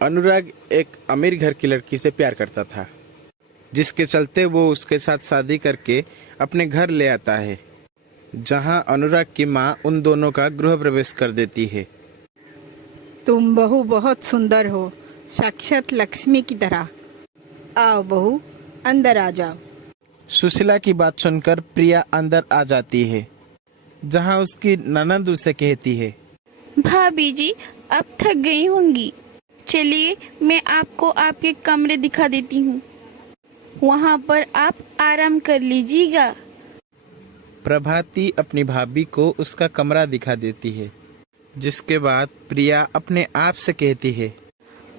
अनुराग एक अमीर घर की लड़की से प्यार करता था, जिसके चलते वो उसके साथ शादी करके अपने घर ले आता है, जहां अनुराग की मां उन दोनों का गृह प्रवेश कर देती है। तुम बहू बहुत सुंदर हो, साक्षात लक्ष्मी की तरह। आओ बहू, अंदर आ जाओ। सुशीला की बात सुनकर प्रिया अंदर आ जाती है, जहां उसकी ननद उसे कहती है, भाभी जी, अब थक गई होंगी, चलिए मैं आपको आपके कमरे दिखा देती हूँ, वहाँ पर आप आराम कर लीजिएगा। प्रभाती अपनी भाभी को उसका कमरा दिखा देती है, जिसके बाद प्रिया अपने आप से कहती है,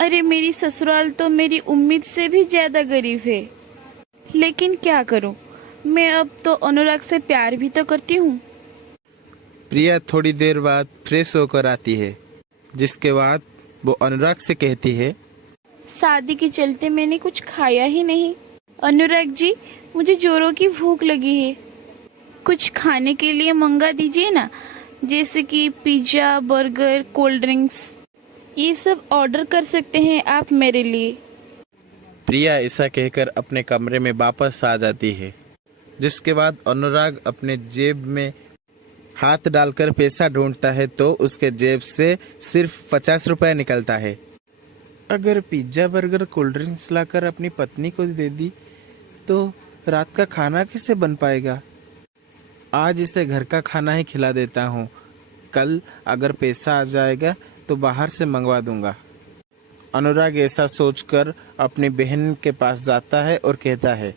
अरे मेरी ससुराल तो मेरी उम्मीद से भी ज्यादा गरीब है, लेकिन क्या करूँ, मैं अब तो अनुराग से प्यार भी तो करती हूँ। प्रिया थोड़ी देर बाद फ्रेश होकर आती है, जिसके बाद वो अनुराग से कहती है, शादी के चलते मैंने कुछ खाया ही नहीं। अनुराग जी, मुझे जोरों की भूख लगी है, कुछ खाने के लिए मंगा दीजिए ना, जैसे कि पिज्जा, बर्गर, कोल्ड ड्रिंक्स, ये सब ऑर्डर कर सकते हैं आप मेरे लिए। प्रिया ऐसा कहकर अपने कमरे में वापस आ जाती है, जिसके बाद अनुराग अपने जेब में हाथ डालकर पैसा ढूंढता है तो उसके जेब से सिर्फ 50 रुपए निकलता है। अगर पिज्जा, बर्गर, कोल्ड ड्रिंक्स लाकर अपनी पत्नी को दे दी तो रात का खाना कैसे बन पाएगा? आज इसे घर का खाना ही खिला देता हूँ, कल अगर पैसा आ जाएगा तो बाहर से मंगवा दूंगा। अनुराग ऐसा सोचकर अपनी बहन के पास जाता है और कहता है,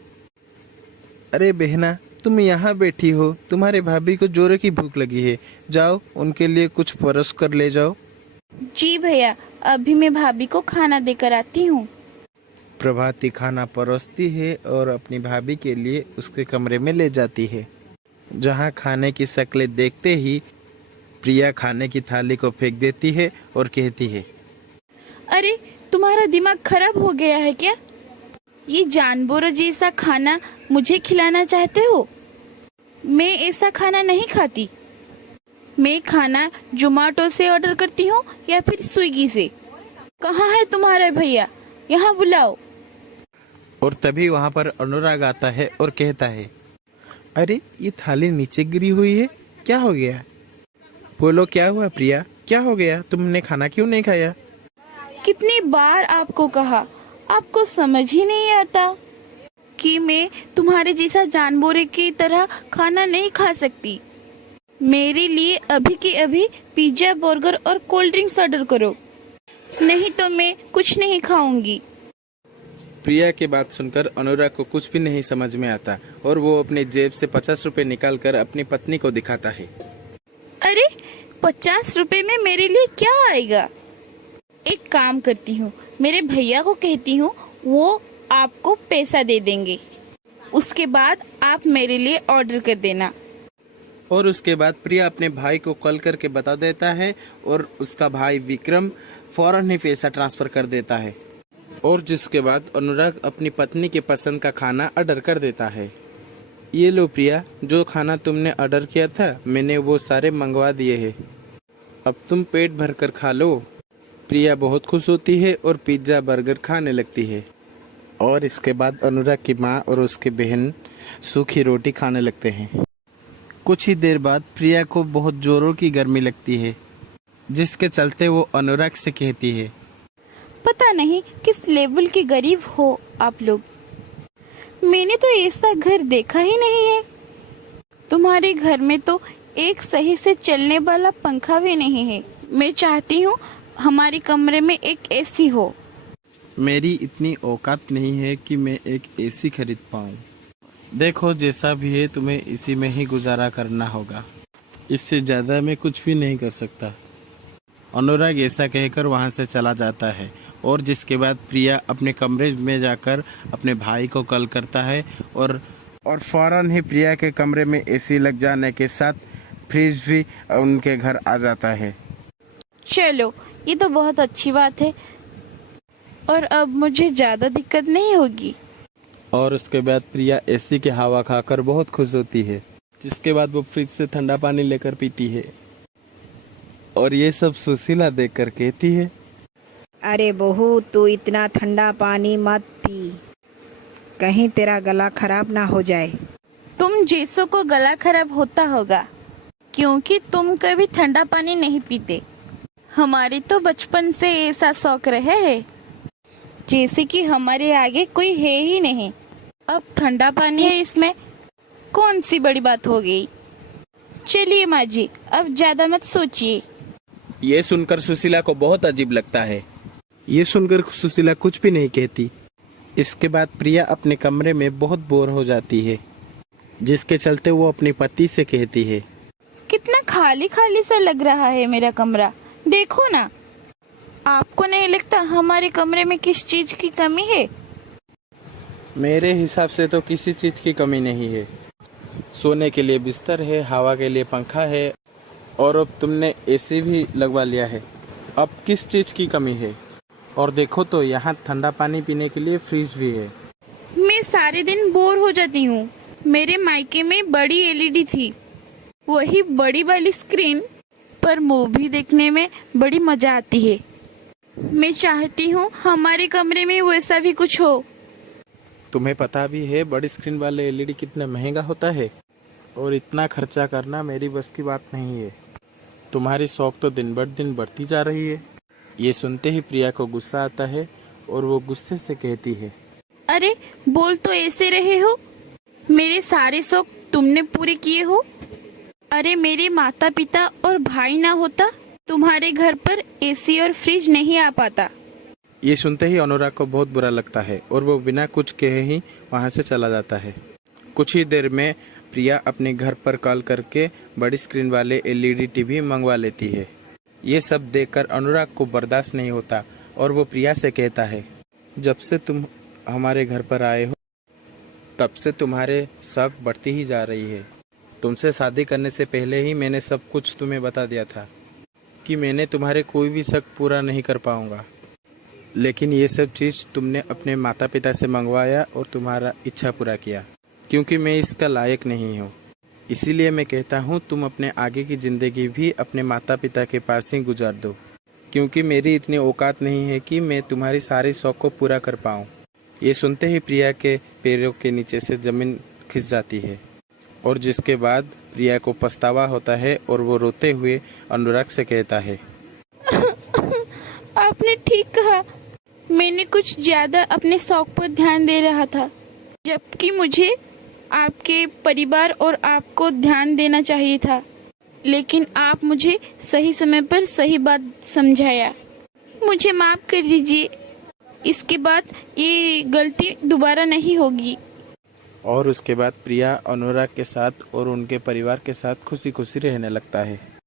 अरे बहना, तुम यहाँ बैठी हो, तुम्हारे भाभी को जोरों की भूख लगी है, जाओ उनके लिए कुछ परोस कर ले जाओ। जी भैया, अभी मैं भाभी को खाना देकर आती हूँ। प्रभाती खाना परोसती है और अपनी भाभी के लिए उसके कमरे में ले जाती है, जहाँ खाने की शक्लें देखते ही प्रिया खाने की थाली को फेंक देती है और कहती है, अरे तुम्हारा दिमाग खराब हो गया है क्या? ये जानवरों जैसा खाना मुझे खिलाना चाहते हो? मैं ऐसा खाना नहीं खाती। मैं खाना जोमेटो से ऑर्डर करती हूँ या फिर स्विगी से। कहाँ है तुम्हारे भैया? यहाँ बुलाओ। और तभी वहाँ पर अनुराग आता है और कहता है, अरे ये थाली नीचे गिरी हुई है, क्या हो गया? बोलो क्या हुआ प्रिया, क्या हो गया? तुमने खाना क्यों नहीं खाया? कितनी बार आपको कहा, आपको समझ ही नहीं आता कि मैं तुम्हारे जैसा जानवरों की तरह खाना नहीं खा सकती। मेरे लिए अभी के अभी पिज्जा, बर्गर और कोल्ड ड्रिंक्स ऑर्डर करो, नहीं तो मैं कुछ नहीं खाऊंगी। प्रिया की बात सुनकर अनुराग को कुछ भी नहीं समझ में आता और वो अपने जेब से 50 रुपए निकालकर अपनी पत्नी को दिखाता है। अरे 50 रुपए में मेरे लिए क्या आएगा? एक काम करती हूँ, मेरे भैया को कहती हूँ, वो आपको पैसा दे देंगे, उसके बाद आप मेरे लिए ऑर्डर कर देना। और उसके बाद प्रिया अपने भाई को कॉल करके बता देता है और उसका भाई विक्रम फौरन ही पैसा ट्रांसफर कर देता है, और जिसके बाद अनुराग अपनी पत्नी के पसंद का खाना ऑर्डर कर देता है। ये लो प्रिया, जो खाना तुमने ऑर्डर किया था मैंने वो सारे मंगवा दिए हैं, अब तुम पेट भर कर खा लो। प्रिया बहुत खुश होती है और पिज्जा, बर्गर खाने लगती है, और इसके बाद अनुराग की माँ और उसकी बहन सूखी रोटी खाने लगते हैं। कुछ ही देर बाद प्रिया को बहुत जोरों की गर्मी लगती है, जिसके चलते वो अनुराग से कहती है, पता नहीं किस लेवल के गरीब हो आप लोग, मैंने तो ऐसा घर देखा ही नहीं है। तुम्हारे घर में तो एक सही से चलने वाला पंखा भी नहीं है। मैं चाहती हूँ हमारे कमरे में एक एसी हो। मेरी इतनी औकात नहीं है कि मैं एक एसी खरीद पाऊँ। देखो जैसा भी है तुम्हें इसी में ही गुजारा करना होगा, इससे ज़्यादा मैं कुछ भी नहीं कर सकता। अनुराग ऐसा कहकर वहाँ से चला जाता है, और जिसके बाद प्रिया अपने कमरे में जाकर अपने भाई को कॉल करता है और फौरन ही प्रिया के कमरे में एसी लग जाने के साथ फ्रिज भी उनके घर आ जाता है। चलो, ये तो बहुत अच्छी बात है, और अब मुझे ज्यादा दिक्कत नहीं होगी। और उसके बाद प्रिया एसी की हवा खाकर बहुत खुश होती है, जिसके बाद वो फ्रिज से ठंडा पानी लेकर पीती है, और ये सब सुशीला देखकर कहती है, अरे बहू, तू इतना ठंडा पानी मत पी, कहीं तेरा गला खराब ना हो जाए। तुम जैसों को गला खराब होता होगा क्योंकि तुम कभी ठंडा पानी नहीं पीते। हमारे तो बचपन से ऐसा शौक रहे है, जैसे कि हमारे आगे कोई है ही नहीं। अब ठंडा पानी है, इसमें कौन सी बड़ी बात हो गई। चलिए माँ जी, अब ज्यादा मत सोचिए। ये सुनकर सुशीला को बहुत अजीब लगता है। ये सुनकर सुशीला कुछ भी नहीं कहती। इसके बाद प्रिया अपने कमरे में बहुत बोर हो जाती है, जिसके चलते वो अपने पति से कहती है, कितना खाली खाली सा लग रहा है मेरा कमरा, देखो ना। आपको नहीं लगता हमारे कमरे में किस चीज की कमी है? मेरे हिसाब से तो किसी चीज की कमी नहीं है। सोने के लिए बिस्तर है, हवा के लिए पंखा है, और अब तुमने एसी भी लगवा लिया है। अब किस चीज की कमी है? और देखो तो यहाँ ठंडा पानी पीने के लिए फ्रिज भी है। मैं सारे दिन बोर हो जाती हूँ। मेरे मायके में बड़ी एलईडी थी, वही बड़ी वाली स्क्रीन पर मूवी देखने में बड़ी मजा आती है। मैं चाहती हूँ हमारे कमरे में वैसा भी कुछ हो। तुम्हें पता भी है बड़ी स्क्रीन वाले एलईडी कितना महंगा होता है, और इतना खर्चा करना मेरी बस की बात नहीं है। तुम्हारी शौक तो दिन ब दिन बढ़ती जा रही है। ये सुनते ही प्रिया को गुस्सा आता है और वो गुस्से से कहती है, अरे बोल तो ऐसे रहे हो, मेरे सारे शौक तुमने पूरे किए हो। अरे मेरे माता पिता और भाई ना होता तुम्हारे घर पर एसी और फ्रिज नहीं आ पाता। ये सुनते ही अनुराग को बहुत बुरा लगता है और वो बिना कुछ कहे ही वहाँ से चला जाता है। कुछ ही देर में प्रिया अपने घर पर कॉल करके बड़ी स्क्रीन वाले एलईडी टीवी मंगवा लेती है। ये सब देखकर अनुराग को बर्दाश्त नहीं होता और वो प्रिया से कहता है, जब से तुम हमारे घर पर आए हो तब से तुम्हारे शौक बढ़ती ही जा रही है। तुमसे शादी करने से पहले ही मैंने सब कुछ तुम्हें बता दिया था कि मैंने तुम्हारे कोई भी शौक पूरा नहीं कर पाऊंगा, लेकिन ये सब चीज़ तुमने अपने माता पिता से मंगवाया और तुम्हारा इच्छा पूरा किया, क्योंकि मैं इसका लायक नहीं हूँ। इसीलिए मैं कहता हूँ तुम अपने आगे की ज़िंदगी भी अपने माता पिता के पास ही गुजार दो, क्योंकि मेरी इतनी औकात नहीं है कि मैं तुम्हारी सारी शौक को पूरा कर पाऊँ। ये सुनते ही प्रिया के पैरों के नीचे से ज़मीन खिंच जाती है, और जिसके बाद प्रिया को पछतावा होता है और वो रोते हुए अनुराग से कहता है, आपने ठीक कहा, मैंने कुछ ज्यादा अपने शौक पर ध्यान दे रहा था, जबकि मुझे आपके परिवार और आपको ध्यान देना चाहिए था। लेकिन आप मुझे सही समय पर सही बात समझाया। मुझे माफ कर दीजिए, इसके बाद ये गलती दोबारा नहीं होगी। और उसके बाद प्रिया अनुराग के साथ और उनके परिवार के साथ खुशी खुशी रहने लगता है।